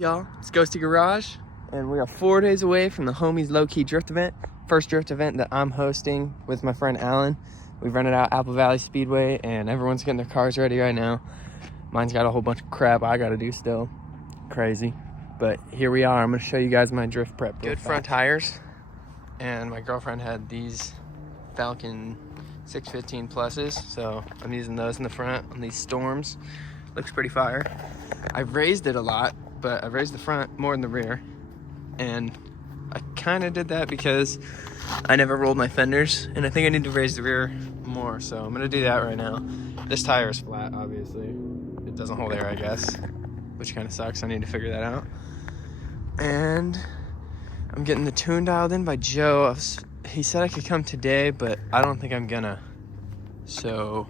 Y'all, it's Ghosty Garage, and we are 4 days away from the Homies Low-Key Drift event. First drift event that I'm hosting with my friend Alan. We've rented out Apple Valley Speedway, and everyone's getting their cars ready right now. Mine's got a whole bunch of crap I gotta do still. Crazy. But here we are. I'm gonna show you guys my drift prep. Good front tires, and my girlfriend had these Falcon 615 pluses, so I'm using those in the front on these storms. Looks pretty fire. I've raised it a lot, but I've raised the front more than the rear, and I kind of did that because I never rolled my fenders, and I think I need to raise the rear more, so I'm gonna do that right now. This tire is flat, obviously. It doesn't hold air, I guess, which kind of sucks. I need to figure that out. And I'm getting the tune dialed in by Joe. He said I could come today, but I don't think I'm gonna, so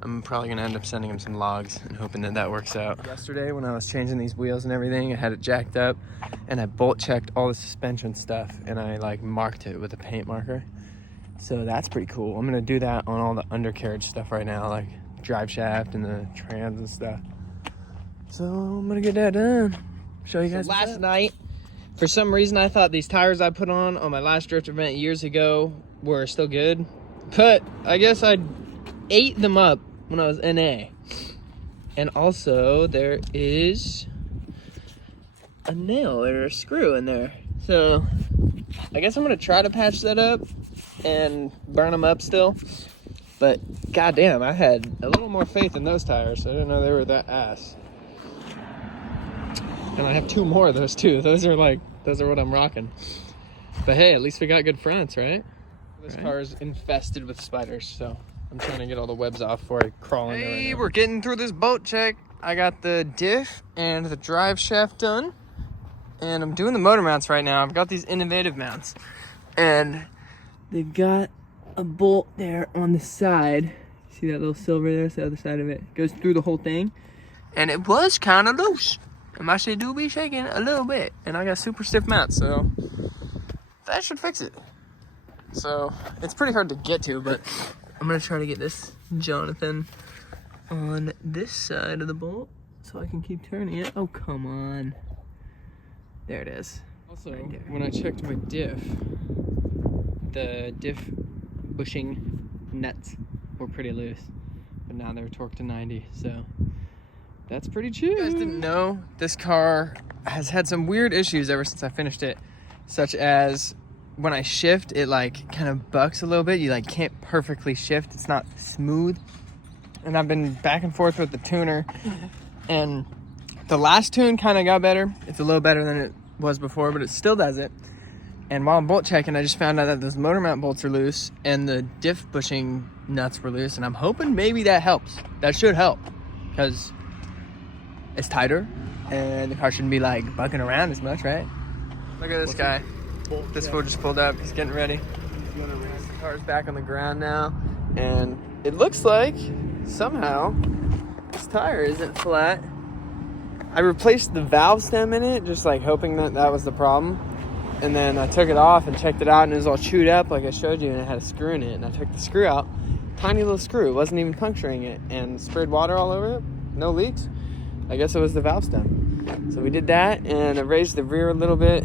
I'm probably gonna end up sending him some logs and hoping that that works out. Yesterday when I was changing these wheels and everything, I had it jacked up and I bolt checked all the suspension stuff and I like marked it with a paint marker. So that's pretty cool. I'm gonna do that on all the undercarriage stuff right now, like drive shaft and the trans and stuff. So I'm gonna get that done. Show you guys. So last night, for some reason I thought these tires I put on my last drift event years ago were still good, but I guess I ate them up when I was NA. And also there is a nail or a screw in there. So I guess I'm gonna try to patch that up and burn them up still. But goddamn, I had a little more faith in those tires. I didn't know they were that ass. And I have two more of those too. Those are what I'm rocking. But hey, at least we got good fronts, right? This car is infested with spiders, so I'm trying to get all the webs off before I crawl in there. Hey, we're getting through this boat check. I got the diff and the drive shaft done, and I'm doing the motor mounts right now. I've got these innovative mounts, and they've got a bolt there on the side. See that little silver there? It's the other side of it. It goes through the whole thing, and it was kind of loose. And my shit do be shaking a little bit, and I got super stiff mounts, so that should fix it. So it's pretty hard to get to, but I'm gonna try to get this Jonathan on this side of the bolt so I can keep turning it. Oh, come on. There it is. Also, right, when I checked my diff, the diff bushing nuts were pretty loose, but now they're torqued to 90, so that's pretty chill. You guys didn't know, this car has had some weird issues ever since I finished it, such as when I shift, it like kind of bucks a little bit. You like can't perfectly shift. It's not smooth. And I've been back and forth with the tuner, and the last tune kind of got better. It's a little better than it was before, but it still does it. And while I'm bolt checking, I just found out that those motor mount bolts are loose and the diff bushing nuts were loose, and I'm hoping maybe that helps. That should help, because it's tighter and the car shouldn't be like bucking around as much, right? Look at this guy. This fool just pulled up. He's getting ready. The car's back on the ground now, and it looks like somehow this tire isn't flat. I replaced the valve stem in it, just like hoping that that was the problem. And then I took it off and checked it out, and it was all chewed up like I showed you, and it had a screw in it. And I took the screw out, tiny little screw, wasn't even puncturing it, and sprayed water all over it. No leaks. I guess it was the valve stem. So we did that, and I raised the rear a little bit.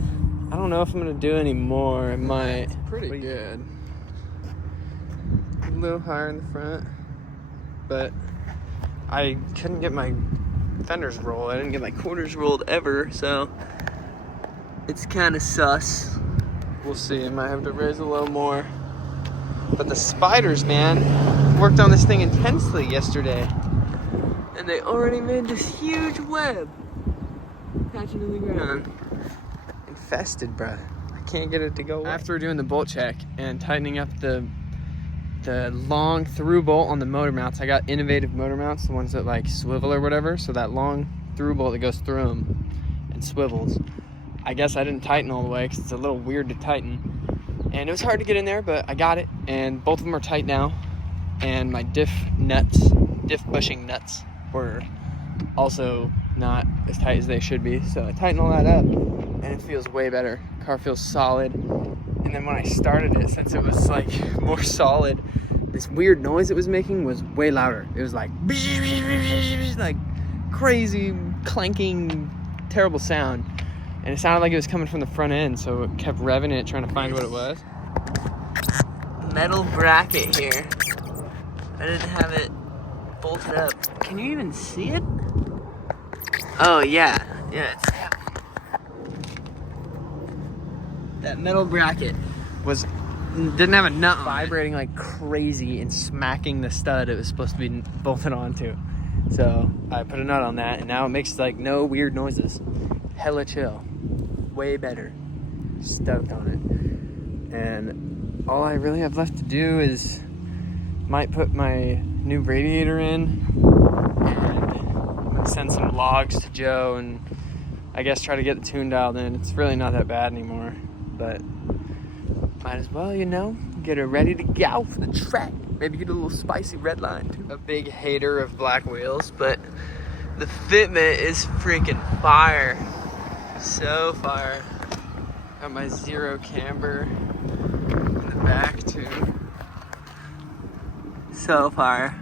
I don't know if I'm gonna do any more. It might. It's pretty good. A little higher in the front, but I couldn't get my fenders rolled. I didn't get my quarters rolled ever, so it's kind of sus. We'll see. I might have to raise a little more. But the spiders, man, worked on this thing intensely yesterday, and they already made this huge web patching to the ground. Infested, bruh. I can't get it to go away. After doing the bolt check and tightening up the long through bolt on the motor mounts, I got innovative motor mounts, the ones that like swivel or whatever, so that long through bolt that goes through them and swivels. I guess I didn't tighten all the way because it's a little weird to tighten, and it was hard to get in there, but I got it, and both of them are tight now. And my diff bushing nuts were also not as tight as they should be, so I tightened all that up, and it feels way better. Car feels solid. And then when I started it, since it was like more solid, this weird noise it was making was way louder. It was like crazy clanking terrible sound. And it sounded like it was coming from the front end, so it kept revving it, trying to find what it was. Metal bracket here. I didn't have it bolted up. Can you even see it? Oh yeah, yeah. That metal bracket didn't have a nut on vibrating like crazy and smacking the stud it was supposed to be bolted onto. So I put a nut on that, and now it makes like no weird noises. Hella chill. Way better. Stoked on it. And all I really have left to do is might put my new radiator in, and I'm gonna send some logs to Joe and I guess try to get the tune dialed in. It's really not that bad anymore, but might as well, you know, get it ready to go for the track. Maybe get a little spicy red line too. A big hater of black wheels, but the fitment is freaking fire. So fire. Got my zero camber in the back too. So fire.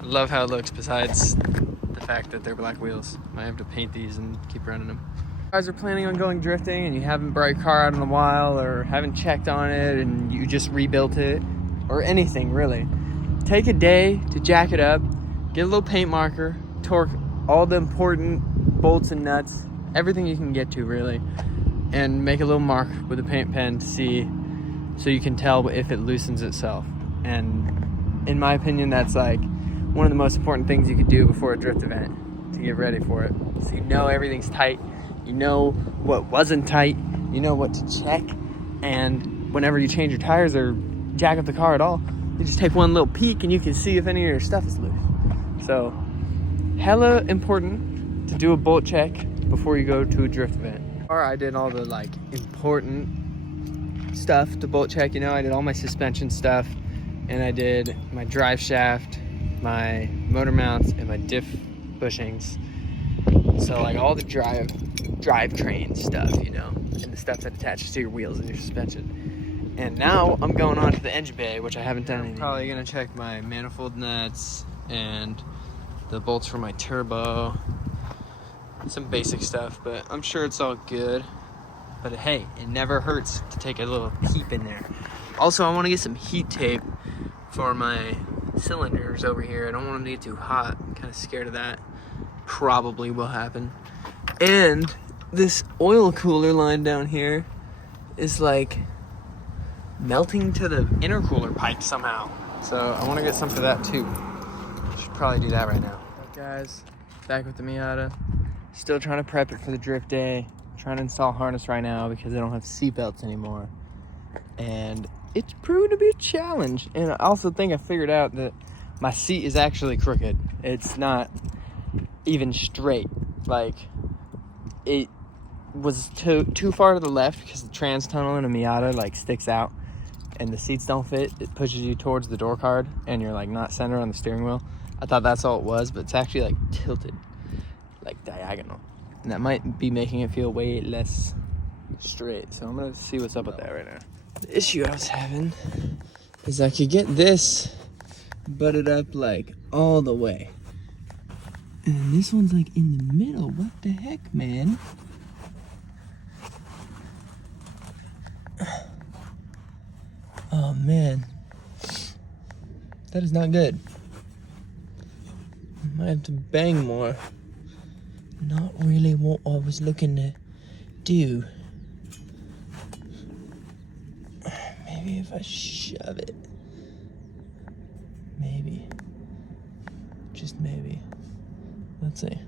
I love how it looks, besides the fact that they're black wheels. Might have to paint these and keep running them. If you guys are planning on going drifting and you haven't brought your car out in a while, or haven't checked on it and you just rebuilt it, or anything really, take a day to jack it up, get a little paint marker, torque all the important bolts and nuts, everything you can get to really, and make a little mark with a paint pen to see, so you can tell if it loosens itself. And in my opinion, that's like one of the most important things you could do before a drift event to get ready for it. So you know everything's tight, you know what wasn't tight, you know what to check, and whenever you change your tires or jack up the car at all, you just take one little peek and you can see if any of your stuff is loose. So hella important to do a bolt check before you go to a drift event. Or I did all the like important stuff to bolt check, you know. I did all my suspension stuff, and I did my drive shaft, my motor mounts, and my diff bushings. So like all the drivetrain stuff, you know, and the stuff that attaches to your wheels and your suspension. And now I'm going on to the engine bay, which I haven't done anything. I'm probably gonna check my manifold nuts and the bolts for my turbo. Some basic stuff, but I'm sure it's all good. But hey, it never hurts to take a little peep in there. Also, I want to get some heat tape for my cylinders over here. I don't want them to get too hot. I'm kind of scared of that. Probably will happen. And this oil cooler line down here is like melting to the intercooler pipe somehow. So I want to get some for that too. Should probably do that right now. Right, guys, back with the Miata. Still trying to prep it for the drift day. Trying to install harness right now because I don't have seat belts anymore. And it's proven to be a challenge. And I also think I figured out that my seat is actually crooked. It's not even straight. Like, it was too far to the left because the trans tunnel in a Miata like sticks out and the seats don't fit. It pushes you towards the door card and you're like not centered on the steering wheel. I thought that's all it was, but it's actually like tilted, like diagonal. And that might be making it feel way less straight. So I'm gonna see what's up with that right now. The issue I was having is I could get this butted up like all the way. And this one's like in the middle. What the heck, man? Oh man. That is not good. I might have to bang more. Not really what I was looking to do. Maybe if I shove it. Maybe. Just maybe. Let's see.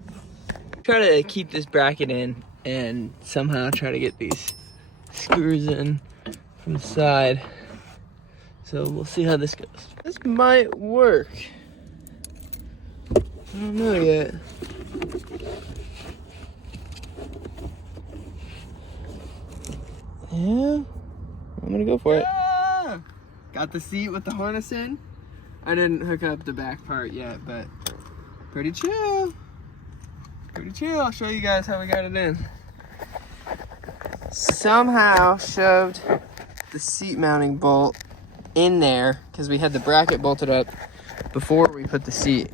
Try to keep this bracket in and somehow try to get these screws in from the side. So we'll see how this goes. This might work. I don't know yet. Yeah, I'm gonna go for it. Got the seat with the harness in. I didn't hook up the back part yet, but pretty chill. Pretty chill. I'll show you guys how we got it in. Somehow shoved the seat mounting bolt in there because we had the bracket bolted up before we put the seat.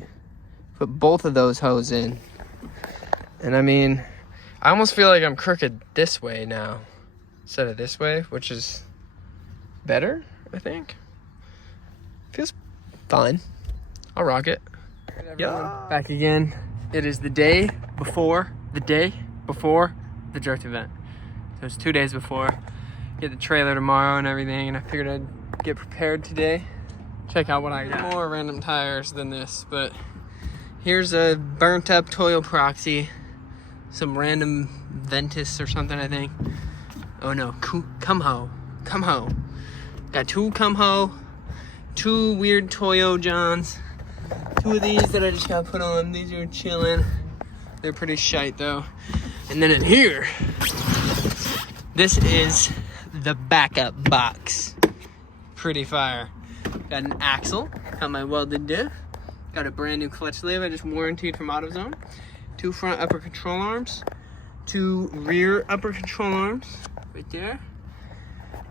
Put both of those hoses in. And I mean, I almost feel like I'm crooked this way now instead of this way, which is better, I think. Feels fine. I'll rock it. Yeah. Back again. It is the day before the drift event. So it's 2 days before. Get the trailer tomorrow and everything, and I figured I'd get prepared today. Check out what I got. More random tires than this, but here's a burnt up Toyo Proxy, some random Ventus or something, I think. Oh no, Kumho. Got two Kumho, two weird Toyo Johns, two of these that I just got put on. These are chilling. They're pretty shite though. And then in here, this is the backup box. Pretty fire. Got an axle, got my welded diff, got a brand new clutch sleeve I just warranted from AutoZone, two front upper control arms, two rear upper control arms right there,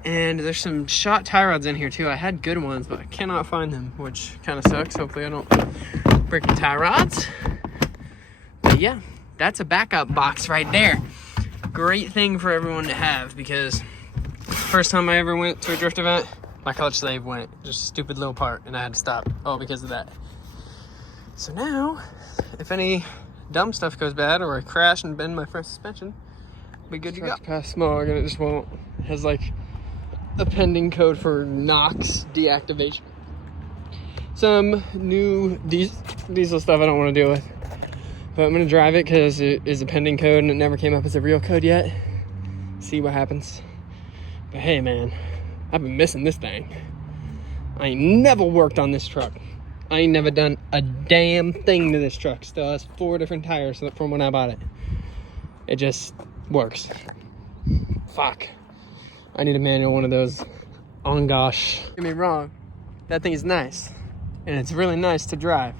and there's some shot tie rods in here too. I had good ones, but I cannot find them, which kind of sucks. Hopefully I don't break the tie rods. But yeah, that's a backup box right there. Great thing for everyone to have, because first time I ever went to a drift event, my clutch sleeve went, just a stupid little part, and I had to stop, all because of that. So now, if any dumb stuff goes bad, or I crash and bend my front suspension, I'll be good to go. Pass smog, and it just won't. It has like a pending code for NOx deactivation. Some new diesel stuff I don't want to deal with, but I'm gonna drive it because it is a pending code and it never came up as a real code yet. See what happens. But hey man, I've been missing this thing. I ain't never worked on this truck. I ain't never done a damn thing to this truck. Still has 4 different tires from when I bought it. It just works. Fuck. I need a manual one of those. Oh gosh. Don't get me wrong, that thing is nice. And it's really nice to drive.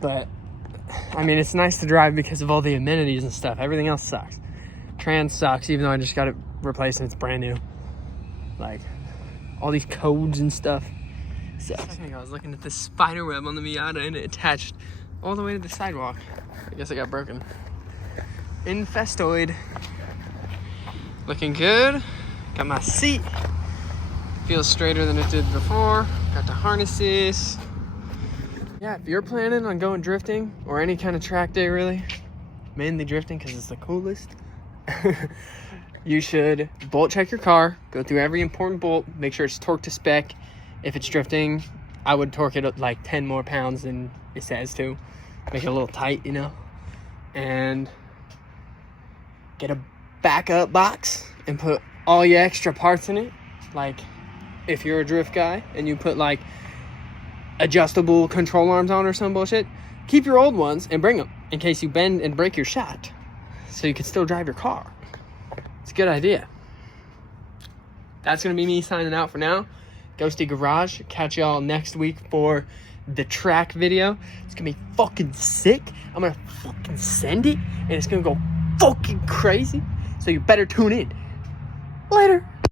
But, I mean, it's nice to drive because of all the amenities and stuff. Everything else sucks. Trans sucks, even though I just got it replaced and it's brand new. Like, all these codes and stuff. Sucks. I was looking at this spider web on the Miata and it attached all the way to the sidewalk. I guess it got broken. Infestoid. Looking good. Got my seat. Feels straighter than it did before. Got the harnesses. Yeah, if you're planning on going drifting or any kind of track day really, mainly drifting because it's the coolest, you should bolt check your car, go through every important bolt, make sure it's torqued to spec. If it's drifting, I would torque it like 10 more pounds than it says to. Make it a little tight, you know? And get a backup box and put all your extra parts in it. Like, if you're a drift guy and you put like adjustable control arms on or some bullshit, keep your old ones and bring them in case you bend and break your shot so you can still drive your car. It's a good idea. That's gonna be me signing out for now. Ghosty Garage. Catch y'all next week for the track video. It's gonna be fucking sick. I'm gonna fucking send it and it's gonna go fucking crazy. So you better tune in. Later.